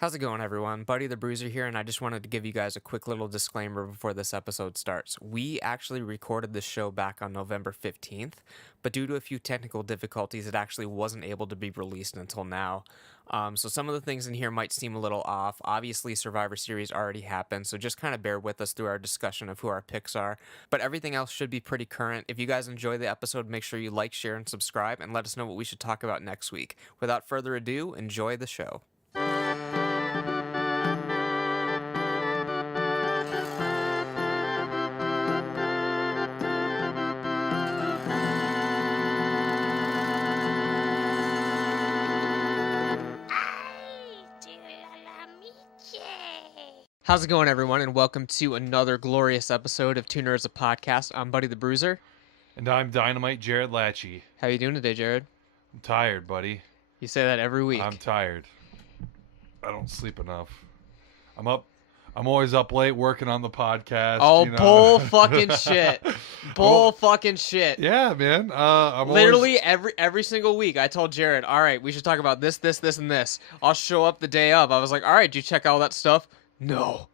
How's it going, everyone? Buddy the Bruiser here, and I just wanted to give you guys a quick little disclaimer before this episode starts. We actually recorded this show back on November 15th, but due to a few technical difficulties, it actually wasn't able to be released until now. So some of the things in here might seem a little off. Obviously, Survivor Series already happened, so just kind of bear with us through our discussion of who our picks are. But everything else should be pretty current. If you guys enjoy the episode, make sure you like, share, and subscribe, and let us know what we should talk about next week. Without further ado, enjoy the show. How's it going, everyone, and welcome to another glorious episode of Two Nerds, a Podcast. I'm Buddy the Bruiser. And I'm Dynamite Jared Latchy. How you doing today, Jared? I'm tired, buddy. You say that every week. I'm tired. I don't sleep enough. I'm always up late working on the podcast. Oh, you know? bull fucking shit. Bull fucking shit. Yeah, man. I'm literally every single week I told Jared, all right, we should talk about this, and this. I'll show up the day of. I was like, all right, did you check all that stuff? No.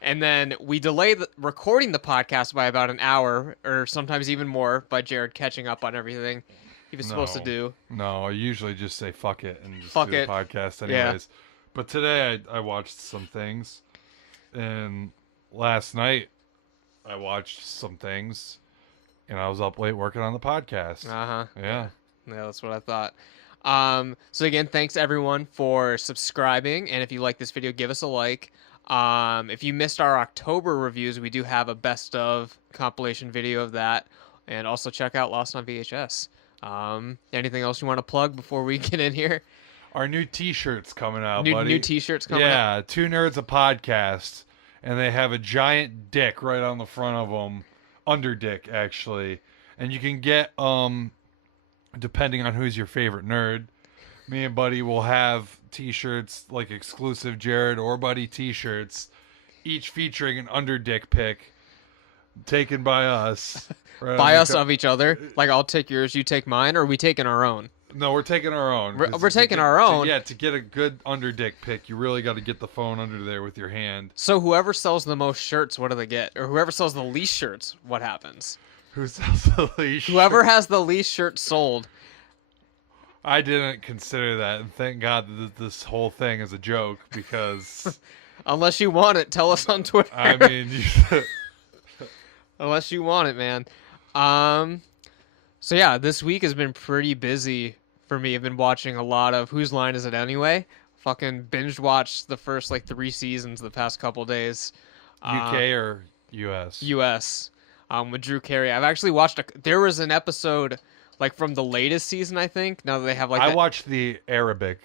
And then we delayed recording the podcast by about an hour, or sometimes even more, by Jared catching up on everything he was supposed to do. No, I usually just say fuck it and just fuck do it. the podcast anyways. Yeah. But today I watched some things, and last night I watched some things, and I was up late working on the podcast. Uh-huh. Yeah. Yeah, that's what I thought. So again, thanks everyone for subscribing, and if you like this video, give us a like. If you missed our October reviews, we do have a best of compilation video of that, and also check out Lost on VHS. Anything else you want to plug before we get in here? Our new t-shirts coming out, New buddy. t-shirts coming out. Yeah, Two Nerds a Podcast, and they have a giant dick right on the front of them, under dick actually, and you can get depending on who's your favorite nerd. Me and Buddy will have t-shirts, like exclusive Jared or Buddy t-shirts, each featuring an under dick pic taken by us. Right by us of each other. Like, I'll take yours, you take mine, or are we taking our own? No, we're taking our own. We're taking our own. To get a good under dick pic, you really got to get the phone under there with your hand. So whoever sells the most shirts, what do they get? Or whoever sells the least shirts, what happens? Who sells the least Whoever has the least shirts sold. I didn't consider that, and thank God that this whole thing is a joke, because... Unless you want it, tell us on Twitter. I mean... Unless you want it, man. So yeah, this week has been pretty busy for me. I've been watching a lot of Whose Line Is It Anyway? Fucking binge watched the first, 3 seasons the past couple days. UK or US? US. With Drew Carey. I've actually watched... There was an episode... from the latest season, I think. Now that they have I watched the Arabic.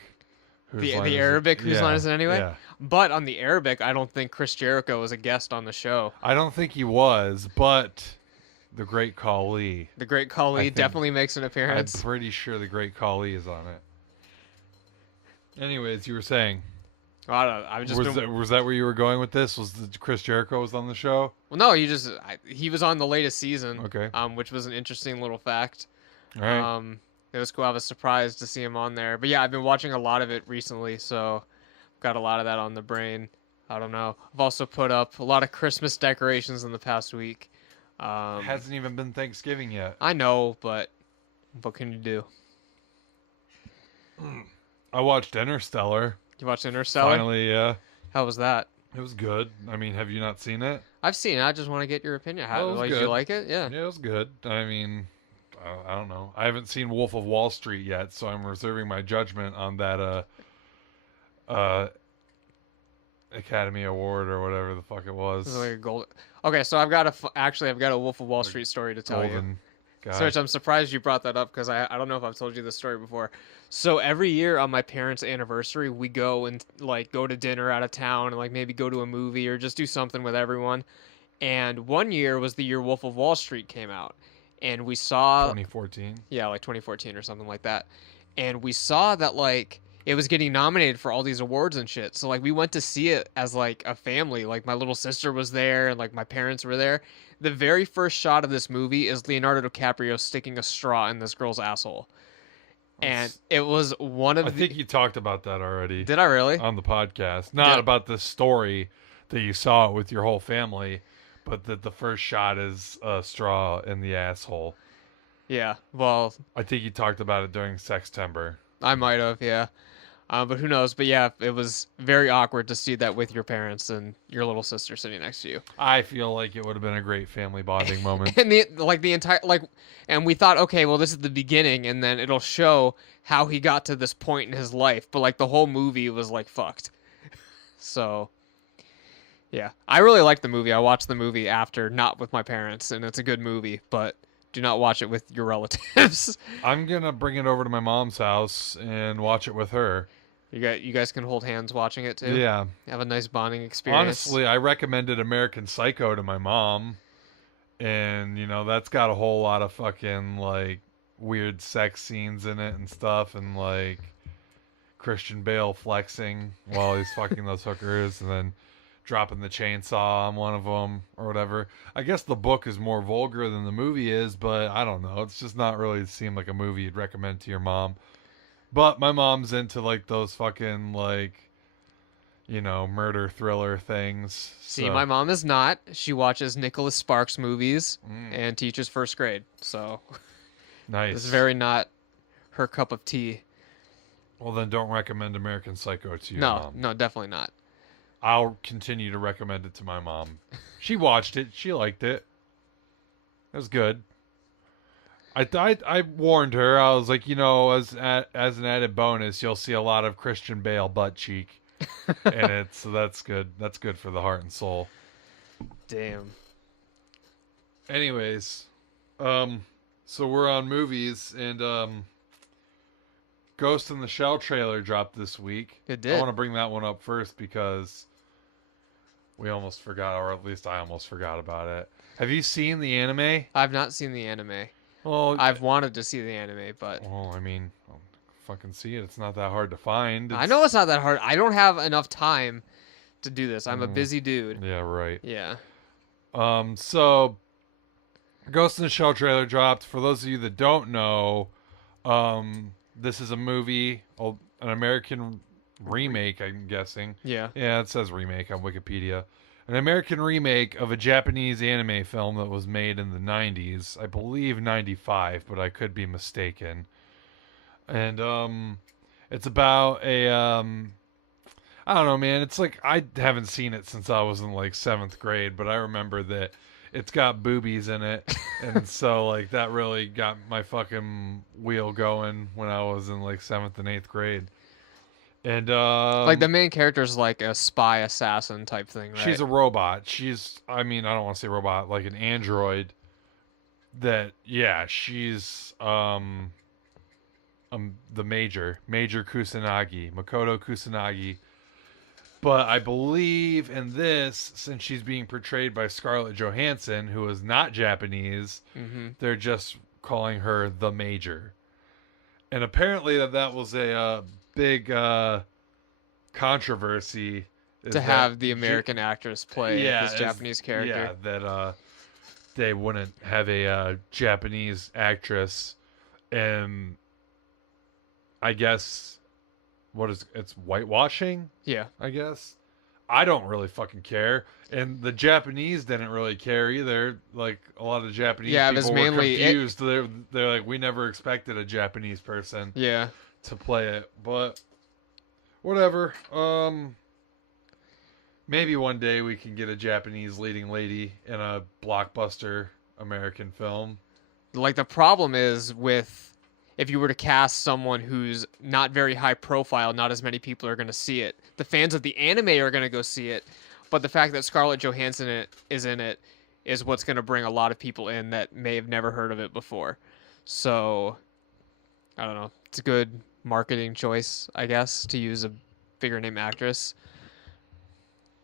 The Arabic Whose Line Is It Anyway? Yeah. But on the Arabic, I don't think Chris Jericho was a guest on the show. I don't think he was, but the Great Khali. The Great Khali definitely makes an appearance. I'm pretty sure the Great Khali is on it. Anyways, you were saying. I don't know. Was that where you were going with this? Was Chris Jericho was on the show? Well, no, he was on the latest season. Okay. Which was an interesting little fact. All right. It was cool. I was surprised to see him on there. But yeah, I've been watching a lot of it recently, so got a lot of that on the brain. I don't know. I've also put up a lot of Christmas decorations in the past week. It hasn't even been Thanksgiving yet. I know, but what can you do? I watched Interstellar. You watched Interstellar? Finally, yeah. How was that? It was good. I mean, have you not seen it? I've seen it. I just want to get your opinion. Did you like it? Yeah. Yeah, it was good. I mean... I don't know. I haven't seen Wolf of Wall Street yet, so I'm reserving my judgment on that Academy Award or whatever the fuck it was. It was like a gold. Okay, so I've got a Wolf of Wall Street story to tell you. So which I'm surprised you brought that up, because I don't know if I've told you this story before. So every year on my parents' anniversary, we go and go to dinner out of town and maybe go to a movie or just do something with everyone. And one year was the year Wolf of Wall Street came out. And we saw 2014. Yeah, 2014 or something like that. And we saw that it was getting nominated for all these awards and shit. So we went to see it as a family. My little sister was there and my parents were there. The very first shot of this movie is Leonardo DiCaprio sticking a straw in this girl's asshole. And it was one I of the. think you talked about that already Did I really? on the podcast. Not Did about the story that you saw it with your whole family, but that the first shot is a straw in the asshole. Yeah. Well, I think you talked about it during Sextember. I might have. Yeah. But who knows? But yeah, it was very awkward to see that with your parents and your little sister sitting next to you. I feel like it would have been a great family bonding moment. And the entire and we thought, okay, well, this is the beginning, and then it'll show how he got to this point in his life. But like the whole movie was like fucked. So yeah, I really liked the movie. I watched the movie after, not with my parents, and it's a good movie, but do not watch it with your relatives. I'm gonna bring it over to my mom's house and watch it with her. You guys can hold hands watching it too. Yeah. Have a nice bonding experience. Honestly, I recommended American Psycho to my mom, and that's got a whole lot of fucking like weird sex scenes in it and stuff, and like Christian Bale flexing while he's fucking those hookers, and then dropping the chainsaw on one of them or whatever. I guess the book is more vulgar than the movie is, but I don't know. It's just not really seem like a movie you'd recommend to your mom. But my mom's into like those fucking like murder thriller things. See, So. my mom is not. She watches Nicholas Sparks movies Mm. and teaches first grade. So Nice. it's very not her cup of tea. Well, then don't recommend American Psycho to your No, mom. no, definitely not. I'll continue to recommend it to my mom. She watched it. She liked it. It was good. I warned her. I was like, as an added bonus, you'll see a lot of Christian Bale butt cheek in it, so that's good. That's good for the heart and soul. Damn. Anyways, so we're on movies, and Ghost in the Shell trailer dropped this week. It did. I want to bring that one up first because we almost forgot, or at least I almost forgot about it. Have you seen the anime? I've not seen the anime. Well, I've wanted to see the anime, but I mean, I'll fucking see it. It's not that hard to find. I know it's not that hard. I don't have enough time to do this. I'm a busy dude. Yeah, right. Yeah. So Ghost in the Shell trailer dropped. For those of you that don't know, this is a movie, an American remake, I'm guessing. Yeah. Yeah, it says remake on Wikipedia. An American remake of a Japanese anime film that was made in the 90s. I believe 95, but I could be mistaken. And it's about a I don't know, man. It's like I haven't seen it since I was in like 7th grade, but I remember that it's got boobies in it. And so like that really got my fucking wheel going when I was in like 7th and 8th grade. And Like the main character is like a spy assassin type thing, right? she's a robot. I don't want to say robot, like an android that she's the Major Kusanagi, Makoto Kusanagi. But I believe in this, since she's being portrayed by Scarlett Johansson, who is not Japanese, they're just calling her the Major. And apparently that was a big controversy to have the American actress play this Japanese character. Yeah, that they wouldn't have a Japanese actress, and I guess it's whitewashing. Yeah, I guess. I don't really fucking care, and the Japanese didn't really care either. Like a lot of the Japanese people were confused. They're like, we never expected a Japanese person to play it, but whatever. Maybe one day we can get a Japanese leading lady in a blockbuster American film. Like the problem is with if you were to cast someone who's not very high profile, not as many people are going to see it. The fans of the anime are going to go see it, but the fact that Scarlett Johansson is in it is what's going to bring a lot of people in that may have never heard of it before. So, I don't know. It's a good marketing choice, I guess, to use a bigger name actress.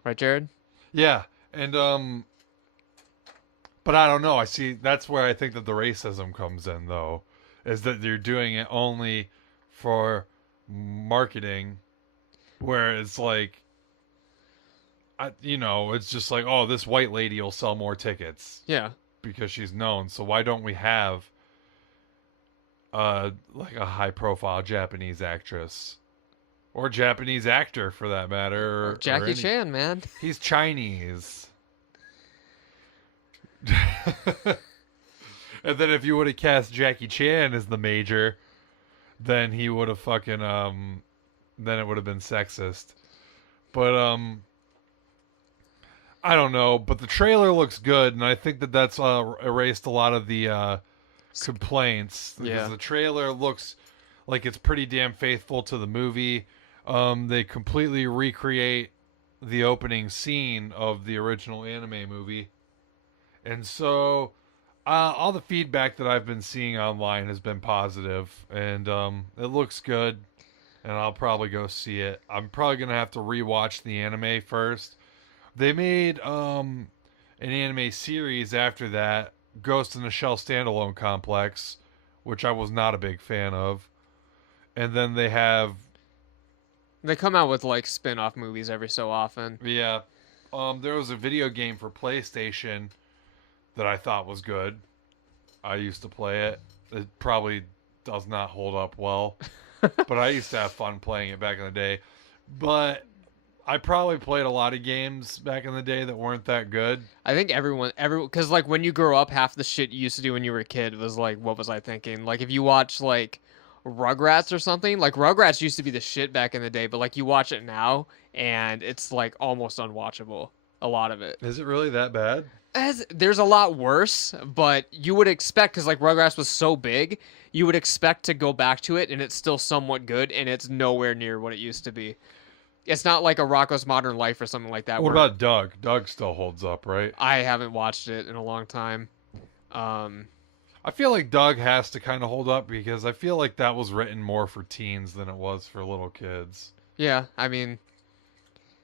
Right, Jared? Yeah, and but I don't know. I see that's where I think that the racism comes in, though, is that you're doing it only for marketing, where it's like, it's just like, oh, this white lady will sell more tickets. Yeah. Because she's known. So why don't we have like a high profile Japanese actress or Japanese actor for that Or matter, or Jackie any. Chan, man. He's Chinese. And then if you would have cast Jackie Chan as the major, then he would have fucking then it would have been sexist. But I don't know, but the trailer looks good, and I think that that's erased a lot of the complaints because Yeah. the trailer looks like it's pretty damn faithful to the movie. They completely recreate the opening scene of the original anime movie, and so all the feedback that I've been seeing online has been positive, and it looks good. And I'll probably go see it. I'm probably gonna have to rewatch the anime first. They made an anime series after that, Ghost in the Shell standalone complex, which I was not a big fan of. And then they have, They come out with like spin-off movies every so often. yeah, there was a video game for PlayStation that I thought was good. I used to play it. It probably does not hold up well, but I used to have fun playing it back in the day. But I probably played a lot of games back in the day that weren't that good. I think everyone, because like when you grow up, half the shit you used to do when you were a kid was like, what was I thinking? Like if you watch like Rugrats or something, like Rugrats used to be the shit back in the day, but like you watch it now and it's like almost unwatchable. A lot of it. Is it really that bad? As there's a lot worse, but you would expect because like Rugrats was so big, you would expect to go back to it and it's still somewhat good and it's nowhere near what it used to be. It's not like a Rocko's Modern Life or something like that. What Where about Doug? Doug still holds up, right? I haven't watched it in a long time. Um, I feel like Doug has to kind of hold up because I feel like that was written more for teens than it was for little kids. yeah, I mean,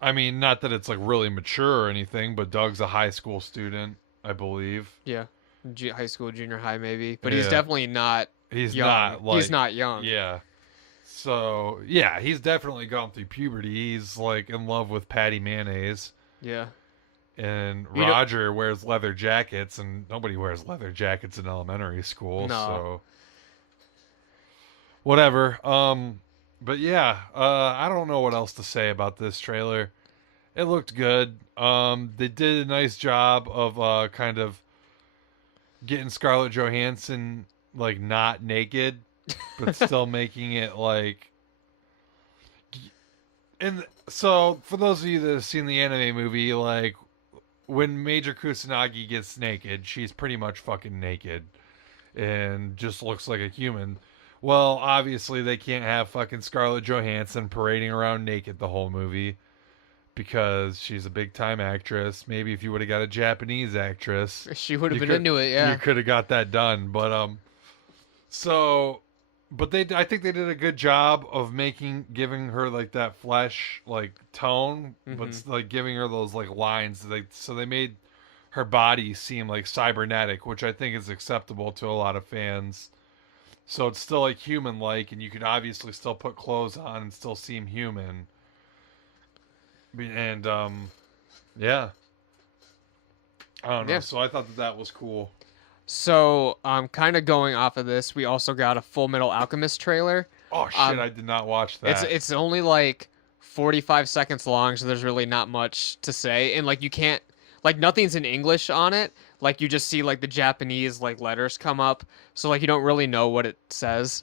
I mean, not that it's like really mature or anything, but Doug's a high school student, I believe. yeah, high school, junior high, maybe, but he's Yeah. definitely not He's young. not like He's not young. Yeah. So, yeah, he's definitely gone through puberty. He's like in love with Patty Mayonnaise. Yeah. And You know- Roger wears leather jackets, and nobody wears leather jackets in elementary school. No. So whatever. But yeah, I don't know what else to say about this trailer. It looked good. They did a nice job of kind of getting Scarlett Johansson like not naked, but still making it like. And so, for those of you that have seen the anime movie, like when Major Kusanagi gets naked, she's pretty much fucking naked and just looks like a human. Well, obviously they can't have fucking Scarlett Johansson parading around naked the whole movie because she's a big time actress. Maybe if you would have got a Japanese actress, She would have you been into it. Yeah. you could have got that done. But so but I think they did a good job of giving her like that flesh like tone, but like giving her those like lines. So they made her body seem like cybernetic, which I think is acceptable to a lot of fans. So it's still like human like, and you can obviously still put clothes on and still seem human. And yeah, I don't know. Yeah. So I thought that was cool. So, kind of going off of this, we also got a Full Metal Alchemist trailer. Oh shit! I did not watch that. It's only like 45 seconds long, so there's really not much to say, and like you can't like nothing's in English on it. Like you just see like the Japanese like letters come up, so like you don't really know what it says.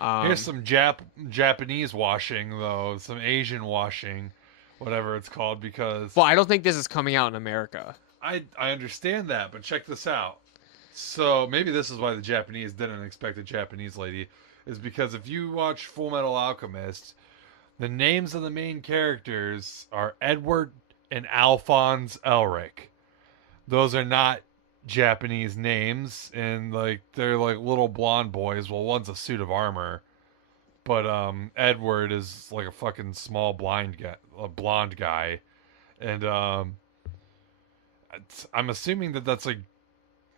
Here's some Japanese washing though, some Asian washing, whatever it's called. Because Well, I don't think this is coming out in America. I understand that, but check this out. So maybe this is why the Japanese didn't expect a Japanese lady, is because if you watch Full Metal Alchemist, the names of the main characters are Edward and Alphonse Elric. Those are not Japanese names, and like they're like little blonde boys. Well, one's a suit of armor, but Edward is like a fucking small a blonde guy, and I'm assuming that that's like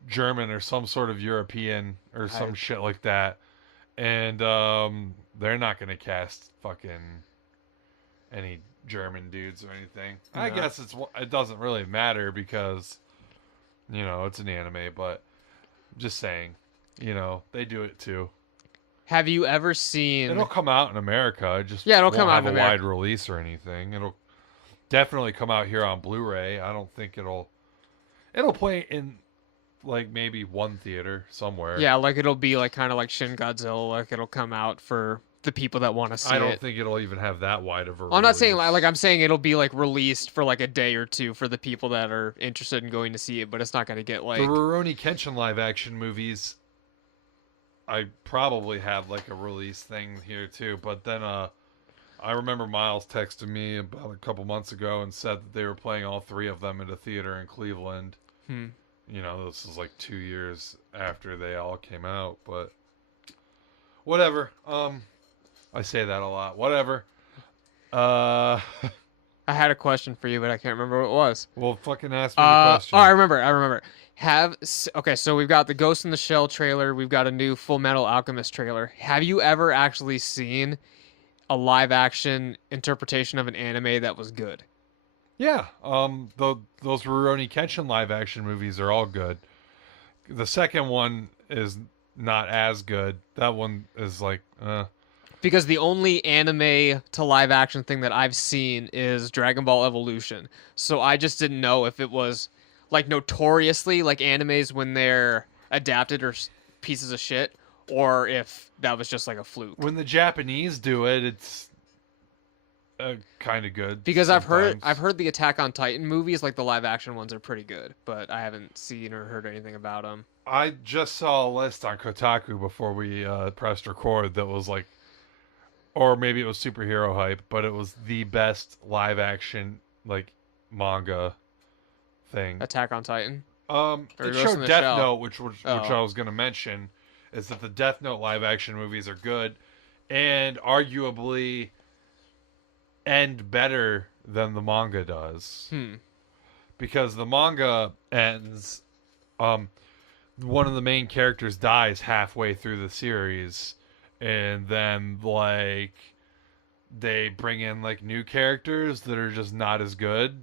German or some sort of European or some shit like that, and they're not gonna cast fucking any German dudes or anything. No. I guess it doesn't really matter because it's an anime, but just saying, they do it too. Have you ever seen? It'll come out in America. It just Yeah, it'll come won't out have in a wide America. release or anything. It'll definitely come out here on Blu-ray. I don't think it'll play in like maybe one theater somewhere. Yeah, like it'll be like kind of like Shin Godzilla. Like it'll come out for the people that want to I see don't it. think it'll even have that wide of a I'm not saying like release. I'm saying it'll be like released for like a day or two for the people that are interested in going to see it, but it's not going to get The like Rurouni Kenshin live action movies, I probably have like a release thing here too. But then I remember Miles texted me about a couple months ago and said that they were playing all three of them at a theater in Cleveland. hmm. You know, this is like 2 years after they all came out, but whatever. I say that a lot. Whatever. Uh, I had a question for you, but I can't remember what it was. well, fucking ask me the Oh, I question. remember. I remember. Okay, so we've got the Ghost in the Shell trailer. We've got a new Full Metal Alchemist trailer. Have you ever actually seen a live action interpretation of an anime that was good? Yeah. Those Rurouni Kenshin live action movies are all good. The second one is not as good. That one is like, Because the only anime to live action thing that I've seen is Dragon Ball Evolution. So I just didn't know if it was like notoriously like animes when they're adapted or pieces of shit, or if that was just like a fluke. when the Japanese do it, it's kind of good Because I've sometimes. heard the Attack on Titan movies, like the live action ones, are pretty good, but I haven't seen or heard anything about them. I just saw a list on Kotaku before we pressed record that was like, or maybe it was superhero hype, but it was the best live action like manga thing. Attack on Titan or It Ghost in showed the Death Shell. Note, which Oh, I was gonna mention, is that the Death Note live action movies are good, and arguably end better than the manga does, hmm. because the manga ends. Um, one of the main characters dies halfway through the series, and then like they bring in like new characters that are just not as good,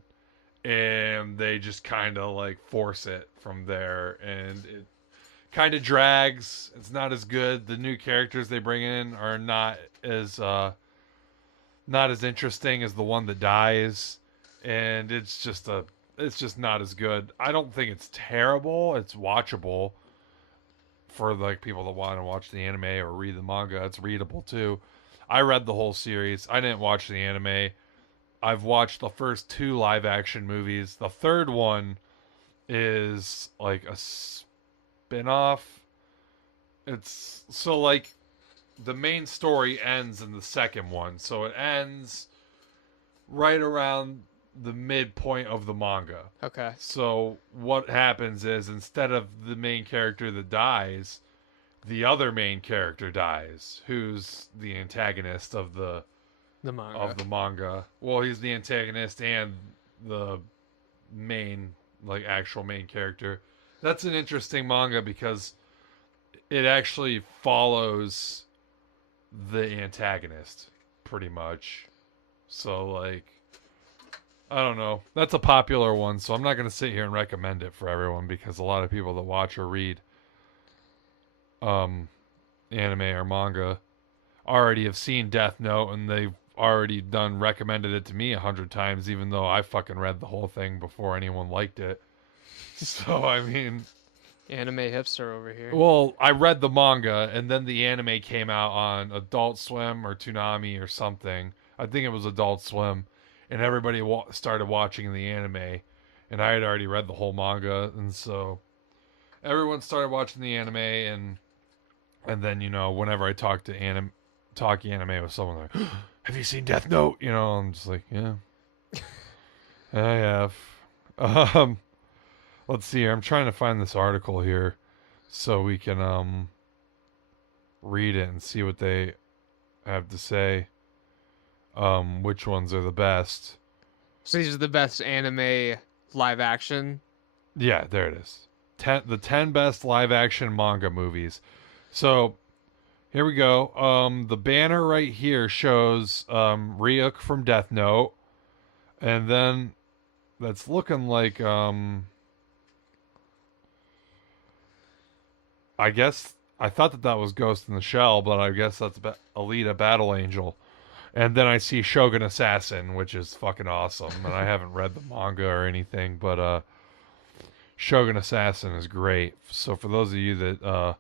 and they just kind of like force it from there, and it kind of drags. It's not as good. The new characters they bring in are as not as interesting as the one that dies, and it's just not as good. I don't think it's terrible. It's watchable for like people that want to watch the anime or read the manga. It's readable too. I read the whole series. I didn't watch the anime. I've watched the first two live action movies. The third one is like a spin-off. It's so like the main story ends in the second one. So it ends right around the midpoint of the manga. Okay. So what happens is instead of the main character that dies, the other main character dies, who's the antagonist The of manga. the manga. Well, he's the antagonist and the main like actual main character. That's an interesting manga because it actually follows the antagonist pretty much. So like I don't know. That's a popular one, so I'm not going to sit here and recommend it for everyone because a lot of people that watch or read um anime or manga already have seen Death Note and they've already done recommended it to me 100 times, even though I fucking read the whole thing before anyone liked it. So I mean, Anime hipster over here. well, I read the manga and then the anime came out on Adult Swim or Toonami or something. I think it was Adult Swim, and everybody started watching the anime, and I had already read the whole manga, and so everyone started watching the anime, and then whenever I talk anime with someone like, have you seen Death Note? I'm just like, yeah, I have. Um, let's see here. I'm trying to find this article here so we can read it and see what they have to say. Which ones are the best? So these are the best anime live action. Yeah, there it is. The 10 best live action manga movies. So here we go. The banner right here shows Ryuk from Death Note, and then that's looking like I guess I thought that was Ghost in the Shell, but I guess that's Alita Battle Angel. And then I see Shogun Assassin, which is fucking awesome. And I haven't read the manga or anything, but Shogun Assassin is great. So for those of you that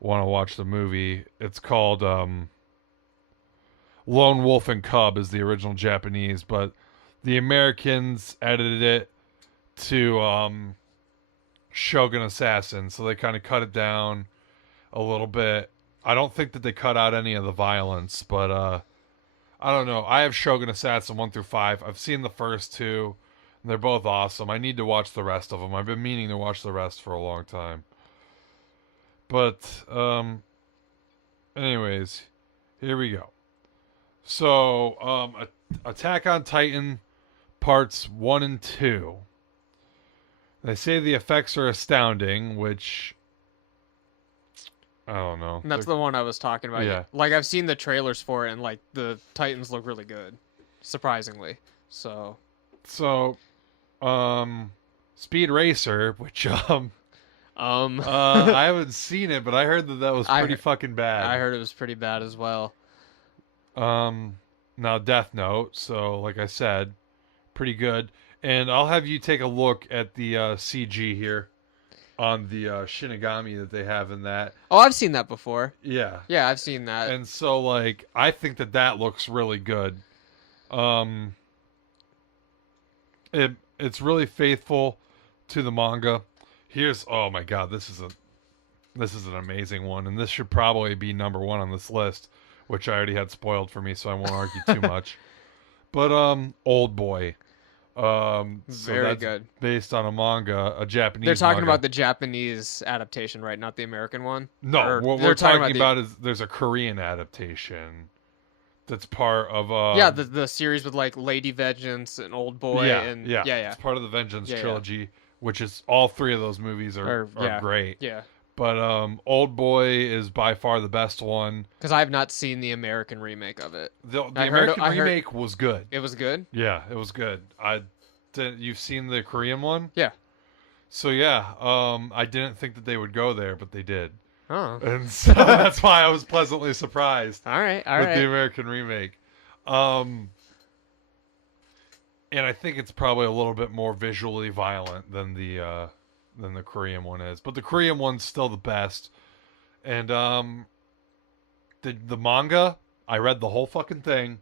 want to watch the movie, it's called Lone Wolf and Cub is the original Japanese, but the Americans edited it to Shogun Assassin, so they kind of cut it down a little bit. I don't think that they cut out any of the violence, but I don't know. I have Shogun Assassin 1 through 5. I've seen the first two, and they're both awesome. I need to watch the rest of them. I've been meaning to watch the rest for a long time. But anyways, here we go. So, Attack on Titan parts 1 and 2. They say the effects are astounding, which I don't know. And that's the one I was talking about. Yeah. Like, I've seen the trailers for it, and like the Titans look really good, surprisingly. So, Speed Racer, which I haven't seen it, but I heard that was pretty fucking bad. I heard it was pretty bad as well. Now Death Note, so like I said, pretty good. And I'll have you take a look at the CG here on the Shinigami that they have in that. Oh, I've seen that before. Yeah. Yeah, I've seen that. And so like I think that looks really good. It's really faithful to the manga. Here's oh my god, this is an amazing one, and this should probably be number 1 on this list, which I already had spoiled for me, so I won't argue too much. But Old Boy. So Very that's good. based on a manga, a Japanese. They're talking manga. about the Japanese adaptation, right? Not the American one. No, Or what they're we're talking the- about is there's a Korean adaptation that's part of yeah, the series with like Lady Vengeance and Old Boy and yeah. It's part of the Vengeance Yeah, yeah. trilogy, which is all 3 of those movies are great. Yeah. But Old Boy is by far the best one. Because I have not seen the American remake of it. The I heard- American I heard- remake was good. It was good. Yeah, it was good. You've seen the Korean one? Yeah. So yeah, I didn't think that they would go there, but they did. Oh. And so that's why I was pleasantly surprised All right. All with right. the American remake. And I think it's probably a little bit more visually violent than the Korean one is. But the Korean one's still the best. And the manga, I read the whole fucking thing.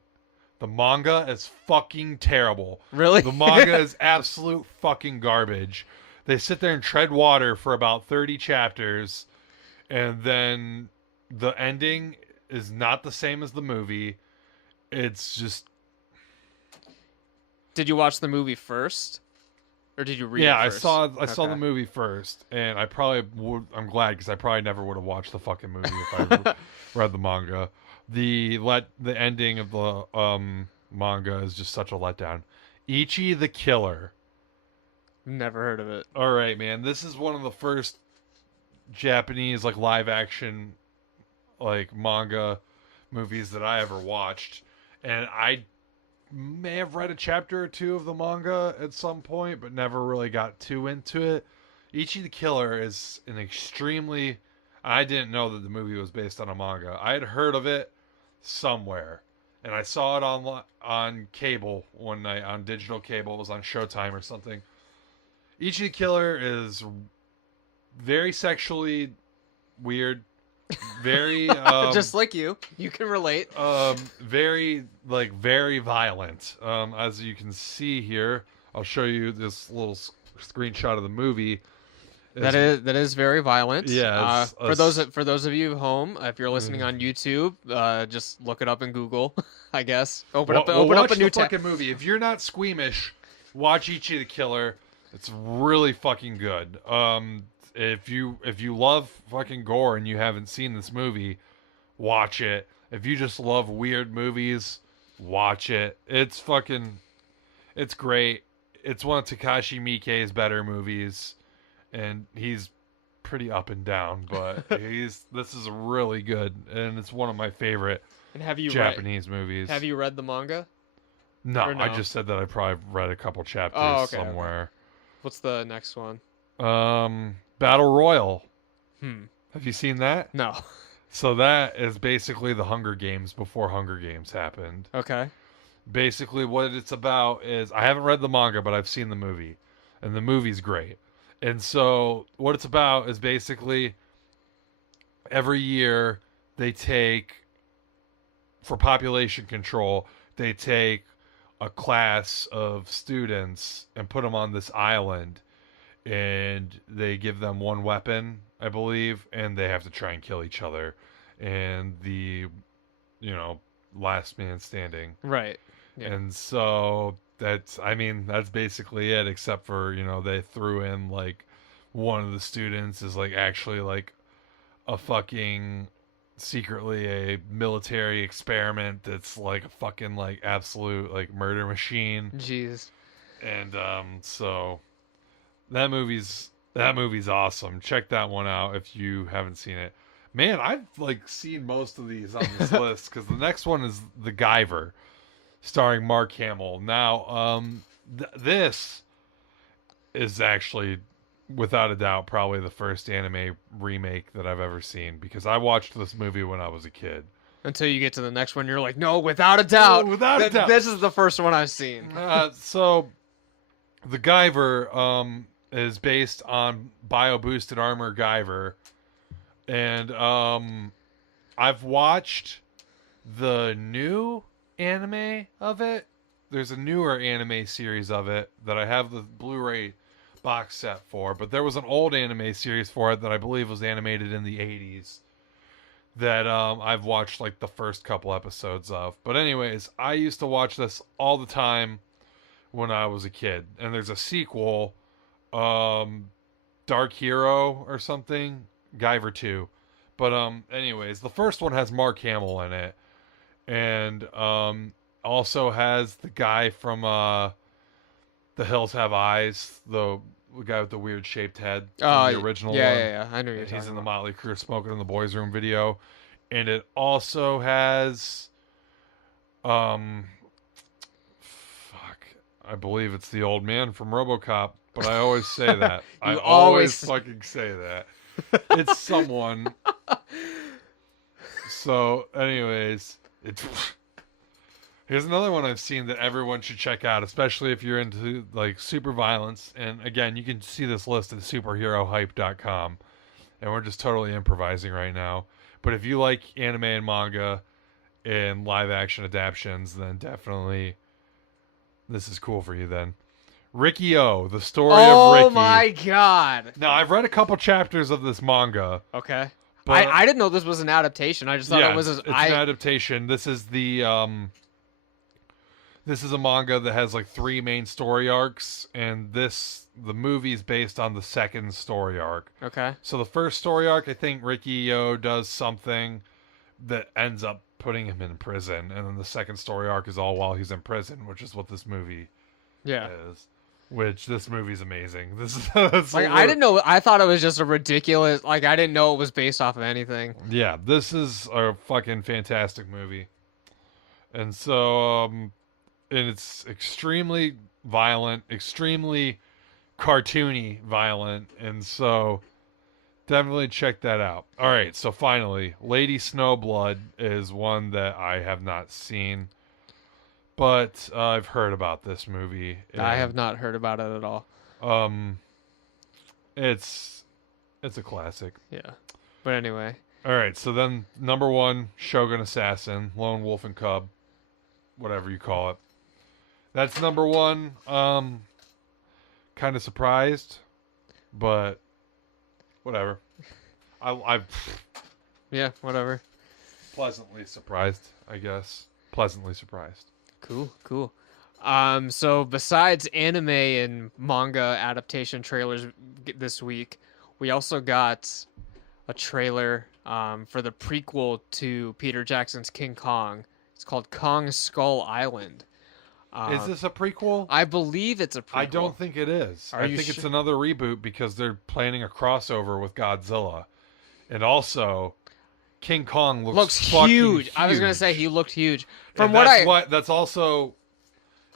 The manga is fucking terrible. Really? The manga is absolute fucking garbage. They sit there and tread water for about 30 chapters, and then the ending is not the same as the movie. It's just... Did you watch the movie first? Or did you read Yeah, it I first? saw the Okay. movie first, and I probably would... I'm glad, because I probably never would have watched the fucking movie if I read the manga. The ending of the manga is just such a letdown. Ichi the Killer. Never heard of it. All right, man. This is one of the first Japanese like live action like manga movies that I ever watched, and I may have read a chapter or 2 of the manga at some point, but never really got too into it. Ichi the Killer is an extremely... I didn't know that the movie was based on a manga. I had heard of it somewhere, and I saw it on cable one night, on digital cable. It was on Showtime or something. Ichi the Killer is very sexually weird, very Just like you can relate. very violent. As you can see here, I'll show you this little screenshot of the movie. That is very violent. Yeah, for those of you home, if you're listening on YouTube, just look it up in Google. I guess open up a new tab. fucking movie. If you're not squeamish, watch Ichi the Killer. It's really fucking good. If you love fucking gore and you haven't seen this movie, watch it. If you just love weird movies, watch it. It's great. It's one of Takashi Miike's better movies, and he's pretty up and down, but this is really good, and it's one of my favorite And have you Japanese movies. Have you read the manga? No, or no? I just said that I probably read a couple chapters Oh, okay, somewhere. What's the next one? Battle Royal. Have you seen that? No. So that is basically the Hunger Games before Hunger Games happened. Okay. Basically, what it's about is I haven't read the manga, but I've seen the movie, and the movie's great. And so, what it's about is basically every year they take, for population control, they take a class of students and put them on this island, and they give them one weapon, I believe, and they have to try and kill each other. And the, you know, last man standing. Right. Yeah. And so that's basically it, except for, they threw in like one of the students is like actually like a fucking secretly a military experiment that's like a fucking like absolute like murder machine. Jeez. And so that movie's awesome. Check that one out if you haven't seen it. Man, I've like seen most of these on this list because the next one is The Guyver, starring Mark Hamill. Now, this is actually, without a doubt, probably the first anime remake that I've ever seen because I watched this movie when I was a kid. Until you get to the next one, you're like, no, without a doubt. Oh, without a doubt. This is the first one I've seen. So, The Guyver is based on bio-boosted armor Guyver. And I've watched the new anime of it. There's a newer anime series of it that I have the Blu-ray box set for, but there was an old anime series for it that I believe was animated in the 80s that I've watched like the first couple episodes of. But anyways, I used to watch this all the time when I was a kid. And there's a sequel, Dark Hero or something, Guyver 2. But anyways, the first one has Mark Hamill in it. And also has the guy from The Hills Have Eyes, the guy with the weird shaped head from the original one. Yeah. I know you're and talking he's in the about. Motley Crue Smoking in the Boys Room video. And it also has I believe it's the old man from RoboCop, but I always say that. I always fucking say that. It's someone. So, anyways, here's another one I've seen that everyone should check out, especially if you're into like super violence. And again, you can see this list at superherohype.com. And we're just totally improvising right now. But if you like anime and manga and live action adaptions, then definitely this is cool for you then. Ricky O, the story of Ricky. Oh my god. Now, I've read a couple chapters of this manga. Okay. But I didn't know this was an adaptation. I just thought it was it's an adaptation. This is this is a manga that has like 3 main story arcs, and the movie's based on the second story arc. Okay. So the first story arc, I think Ricky O does something that ends up putting him in prison, and then the second story arc is all while he's in prison, which is what this movie is. Which this movie's amazing. This is like I didn't know. I thought it was just a ridiculous. Like I didn't know it was based off of anything. Yeah, this is a fucking fantastic movie, and so and it's extremely violent, extremely cartoony violent, and so definitely check that out. All right, so finally, Lady Snowblood is one that I have not seen. But I've heard about this movie. I have not heard about it at all. It's a classic. Yeah. But anyway. All right, so then number 1, Shogun Assassin, Lone Wolf and Cub, whatever you call it. That's number 1. Kind of surprised, but whatever. Yeah, whatever. Pleasantly surprised, I guess. Pleasantly surprised. Cool. So besides anime and manga adaptation trailers this week, we also got a trailer for the prequel to Peter Jackson's King Kong. It's called Kong Skull Island. Is this a prequel? I believe it's a prequel. I don't think it is. I think it's another reboot because they're planning a crossover with Godzilla. And also, King Kong looks huge. I was gonna say he looked huge. That's also,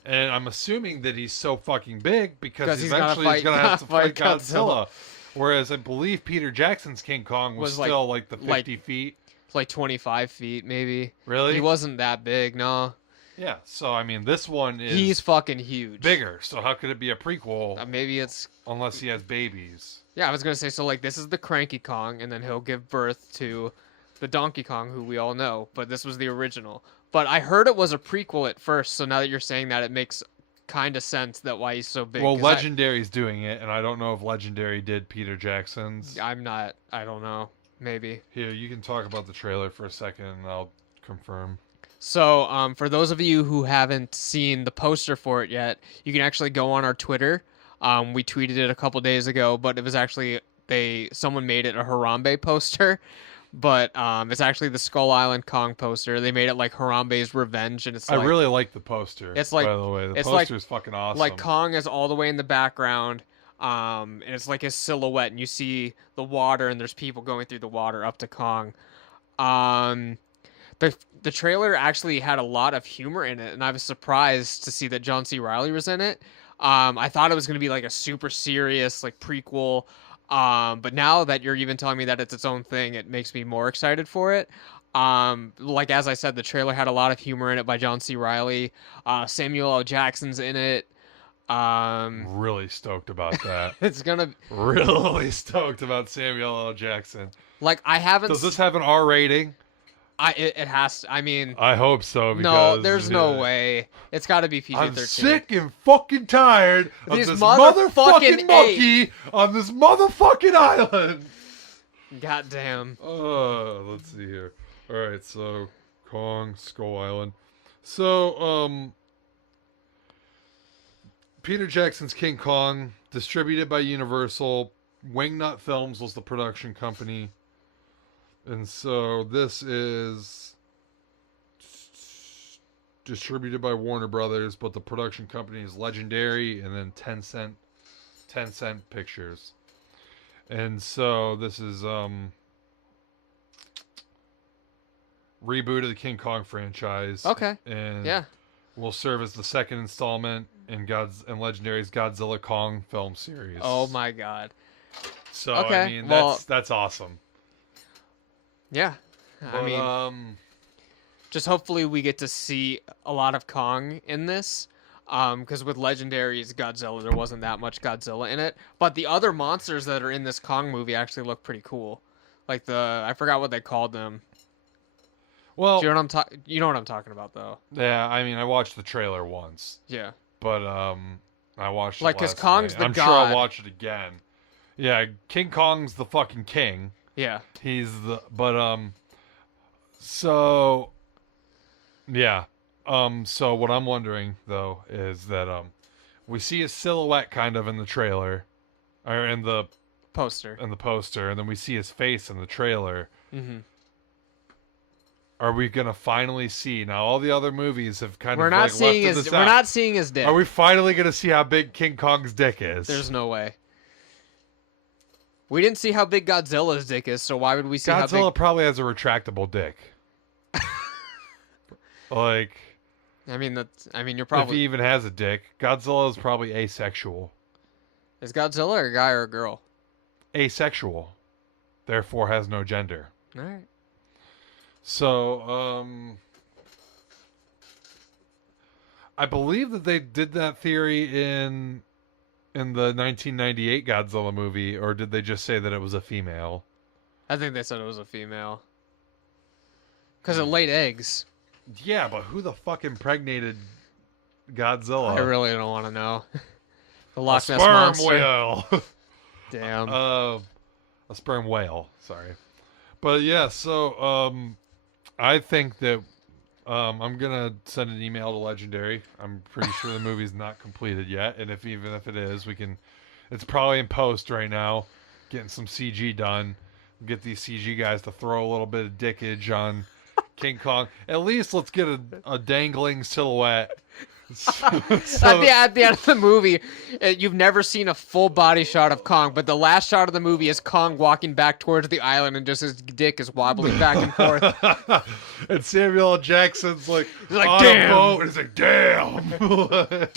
and I'm assuming that he's so fucking big because he's gonna have to fight Godzilla. Whereas I believe Peter Jackson's King Kong was Was like still like the 50 feet. like 25 feet maybe. Really? He wasn't that big, no. Yeah. So I mean, this one is He's fucking huge. bigger. So how could it be a prequel Maybe it's unless he has babies? yeah. I was gonna say so. Like this is the Cranky Kong, and then he'll give birth to the Donkey Kong, who we all know. But this was the original. But I heard it was a prequel at first. So now that you're saying that, it makes kind of sense that why he's so big. Well, 'cause Legendary's doing it, and I don't know if Legendary did Peter Jackson's. I'm not. I don't know. Maybe. Here, you can talk about the trailer for a second, and I'll confirm. So, for those of you who haven't seen the poster for it yet, you can actually go on our Twitter. We tweeted it a couple days ago, but it was actually someone made it a Harambe poster, but it's actually the Skull Island Kong poster. They made it like Harambe's revenge, and it's I like, really like the poster. It's like- by the way, the it's poster like- is fucking awesome. like Kong is all the way in the background, and it's like his silhouette, and you see the water, and there's people going through the water up to Kong. The trailer actually had a lot of humor in it, and I was surprised to see that John C. Reilly was in it. I thought it was going to be like a super serious like prequel, but now that you're even telling me that it's its own thing, it makes me more excited for it. Like as I said, the trailer had a lot of humor in it by John C. Reilly. Samuel L. Jackson's in it. Really stoked about that. It's gonna Really stoked about Samuel L. Jackson. like I haven't. Does this have an R rating? It has. I mean, I hope so. no, Because, there's no way. It's got to be PG-13. I'm sick and fucking tired of These this motherfucking motherfucking monkey on this motherfucking island. Goddamn. Let's see here. All right, so Kong, Skull Island. So, Peter Jackson's King Kong, distributed by Universal. Wingnut Films was the production company. And so this is distributed by Warner Brothers, but the production company is Legendary and then 10 Cent Pictures. And so this is reboot of the King Kong franchise. Okay. And Yeah. will serve as the second installment in Legendary's Godzilla Kong film series. Oh my god. So Okay, I mean well- that's awesome. Yeah. I But, mean, just hopefully we get to see a lot of Kong in this. Because with Legendary's Godzilla, there wasn't that much Godzilla in it. But the other monsters that are in this Kong movie actually look pretty cool. Like I forgot what they called them. well, Do you know what you know what I'm talking about, though. yeah, I mean I watched the trailer once, Yeah. but I watched Like, it 'cause last Kong's night. the I'm sure god. I'll watch it again. Yeah, King Kong's the fucking king. Yeah. He's the so yeah. So what I'm wondering though is that we see a silhouette kind of in the trailer or in the Poster. poster, and then we see his face in the trailer. Mm-hmm. Are we gonna finally see now? All the other movies have kind We're of not like seeing left his. this We're out. not seeing his dick. Are we finally gonna see how big King Kong's dick is? There's no way. We didn't see how big Godzilla's dick is, so why would we see how Godzilla big? probably has a retractable dick. Like, I mean, you're if probably. he even has a dick, Godzilla is probably asexual. Is Godzilla a guy or a girl? Asexual, therefore has no gender. All right. So, I believe that they did that theory in the 1998 Godzilla movie, or did they just say that it was a female? I think they said it was a female. Because it laid eggs. Yeah, but who the fuck impregnated Godzilla? I really don't want to know. The a Loch Ness sperm monster. whale. Damn. A sperm whale. Sorry, but yeah. So I think that I'm gonna send an email to Legendary. I'm pretty sure the movie's not completed yet, and even if it is, we can. It's probably in post right now, getting some CG done. Get these CG guys to throw a little bit of dickage on King Kong. At least let's get a dangling silhouette. At the end of the movie, you've never seen a full body shot of Kong, but the last shot of the movie is Kong walking back towards the island, and just his dick is wobbling back and forth. And Samuel L. Jackson's like, He's like, on "Damn." a boat, and he's like, damn.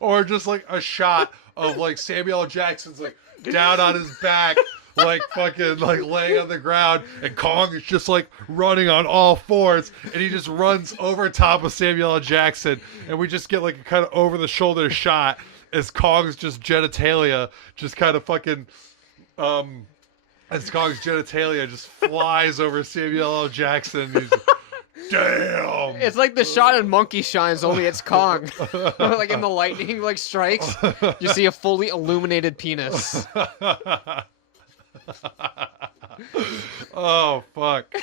Or just like a shot of like Samuel L. Jackson's like down on his back, like fucking like laying on the ground, and Kong is just like running on all fours, and he just runs over top of Samuel L. Jackson, and we just get like a kind of over the shoulder shot as Kong's just genitalia just kind of fucking as Kong's genitalia just flies over Samuel L. Jackson. He's damn. It's like the shot in Monkey Shines, only it's Kong. Like in the lightning like strikes, you see a fully illuminated penis. Oh fuck.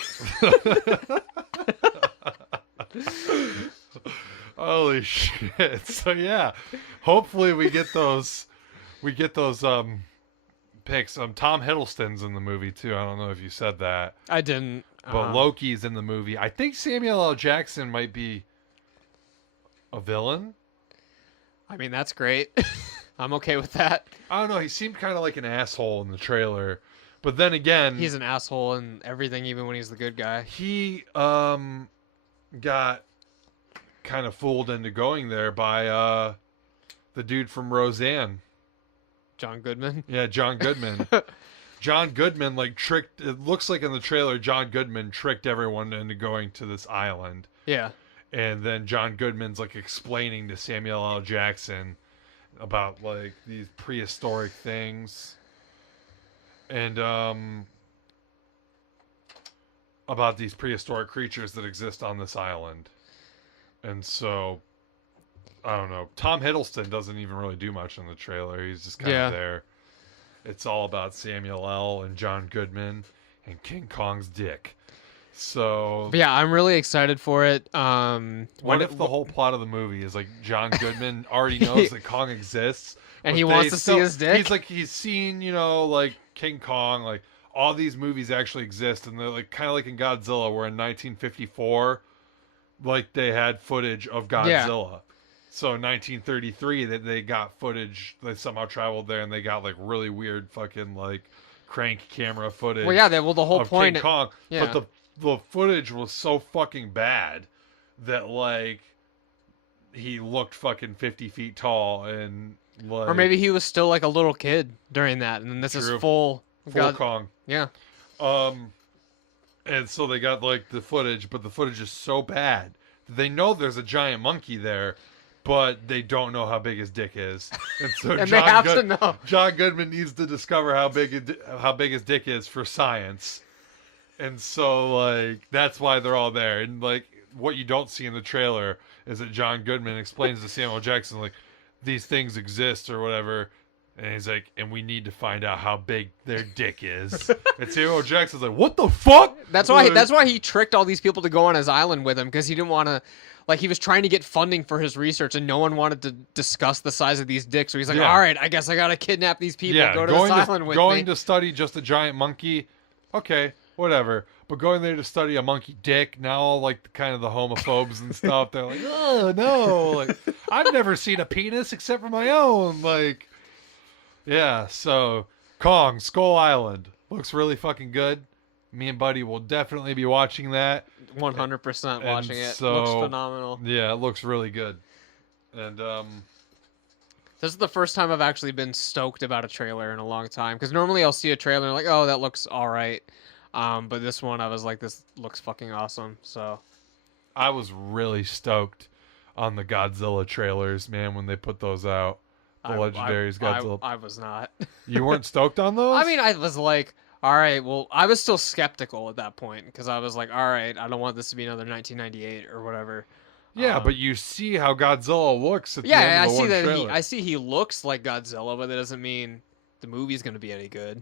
Holy shit. So yeah, hopefully we get those picks. Tom Hiddleston's in the movie too. I don't know if you said that. I didn't. But Loki's in the movie. I think Samuel L. Jackson might be a villain. I mean, that's great. I'm okay with that. I don't know. He seemed kind of like an asshole in the trailer. But then again, He's an asshole in everything, even when he's the good guy. he got kind of fooled into going there by the dude from Roseanne. John Goodman. Yeah, John Goodman. John Goodman like tricked. It looks like in the trailer, John Goodman tricked everyone into going to this island, Yeah. and then John Goodman's like explaining to Samuel L. Jackson about like these prehistoric things, and about these prehistoric creatures that exist on this island, and so. I don't know. Tom Hiddleston doesn't even really do much in the trailer. He's just kind of there. It's all about Samuel L. and John Goodman and King Kong's dick. So, But yeah, I'm really excited for it. what if the whole plot of the movie is like John Goodman already knows that Kong exists, and but he wants to see his dick? He's seen, like King Kong, like all these movies actually exist, and they're like kind of like in Godzilla, where in 1954, like they had footage of Godzilla. Yeah. So in 1933, they got footage. They somehow traveled there and they got like really weird fucking like crank camera footage. Well, yeah, the whole of point. King Kong, yeah. but the footage was so fucking bad that like he looked fucking 50 feet tall and like. Or maybe he was still like a little kid during that, and then this is full Kong. Yeah. And so they got like the footage, but the footage is so bad. They know there's a giant monkey there. But they don't know how big his dick is, and so and they have to know. John Goodman needs to discover how big his dick is for science, and so like that's why they're all there. And like what you don't see in the trailer is that John Goodman explains to Samuel Jackson like these things exist or whatever, and he's like, and we need to find out how big their dick is. And Samuel Jackson's like, what the fuck? That's why he tricked all these people to go on his island with him, because he didn't want to. Like, he was trying to get funding for his research, and no one wanted to discuss the size of these dicks. So he's like, all right, I guess I got to kidnap these people and go to this island with me. Going to study just a giant monkey, okay, whatever. But going there to study a monkey dick, now all, like, kind of the homophobes and stuff, they're like, oh, no. Like, I've never seen a penis except for my own. Like, yeah, so, Kong, Skull Island. Looks really fucking good. Me and Buddy will definitely be watching that. 100% watching it. So, looks phenomenal. Yeah, it looks really good. And this is the first time I've actually been stoked about a trailer in a long time. Because normally I'll see a trailer and like, oh, that looks all right. But this one I was like, this looks fucking awesome. So I was really stoked on the Godzilla trailers, man, when they put those out. The Legendaries Godzilla. I was not. You weren't stoked on those? I mean, I was like, all right, well, I was still skeptical at that point because I was like, all right, I don't want this to be another 1998 or whatever. Yeah, but you see how Godzilla looks at the end of the trailer. I see he looks like Godzilla, but that doesn't mean the movie's going to be any good.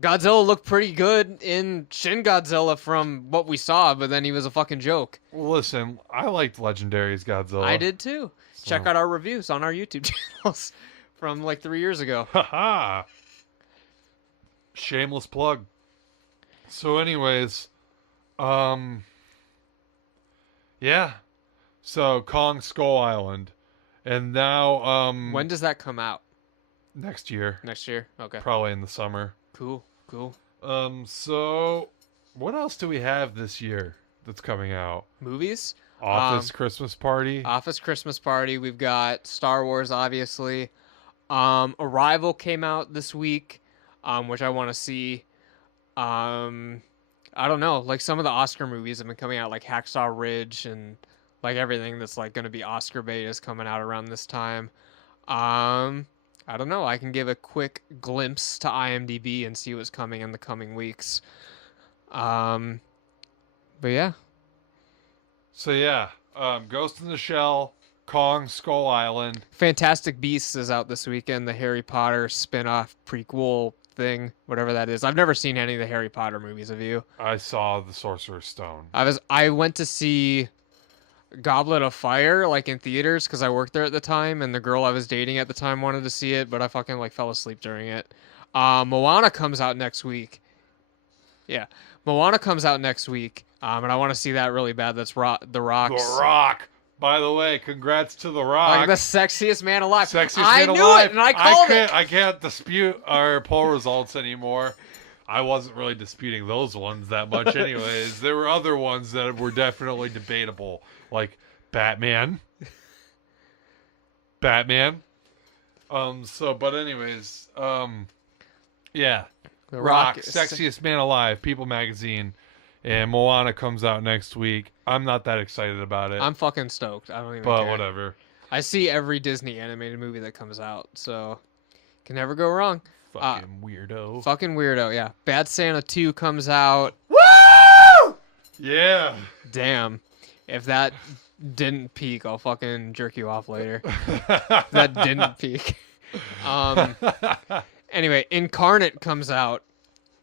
Godzilla looked pretty good in Shin Godzilla from what we saw, but then he was a fucking joke. Well, listen, I liked Legendary's Godzilla. I did too. So. Check out our reviews on our YouTube channels from like 3 years ago. Haha. Shameless plug. So anyways, yeah. So Kong Skull Island. And now when does that come out? Next year. Next year? Okay. Probably in the summer. Cool. So what else do we have this year that's coming out? Movies? Office Christmas Party. Office Christmas Party. We've got Star Wars, obviously. Arrival came out this week, which I want to see. Um, I don't know. Like some of the Oscar movies have been coming out, like Hacksaw Ridge and like everything that's like going to be Oscar bait is coming out around this time. I don't know. I can give a quick glimpse to IMDb and see what's coming in the coming weeks. Um, but yeah, So yeah, Ghost in the Shell, Kong Skull Island. Fantastic Beasts is out this weekend. The Harry Potter spin-off prequel thing, whatever that is. I've never seen any of the Harry Potter movies. Have you? I saw the Sorcerer's Stone. I went to see Goblet of Fire like in theaters because I worked there at the time, and the girl I was dating at the time wanted to see it, but I fucking like fell asleep during it. Moana comes out next week. Yeah, Moana comes out next week, and I want to see that really bad. That's The Rock's. The Rock. By the way, congrats to The Rock. Like the sexiest man alive. Sexiest I man knew alive. it, and I called it. I can't dispute our poll results anymore. I wasn't really disputing those ones that much anyways. There were other ones that were definitely debatable, like Batman. Batman. But anyways, yeah. The Rock, is- sexiest man alive, People magazine. And Moana comes out next week. I'm not that excited about it. I'm fucking stoked. I don't even but care. whatever. I see every Disney animated movie that comes out, so can never go wrong. Fucking weirdo. Fucking weirdo, yeah. Bad Santa 2 comes out. Woo! Yeah. Damn. If that didn't peak, I'll fucking jerk you off later. If that didn't peak. Anyway, Incarnate comes out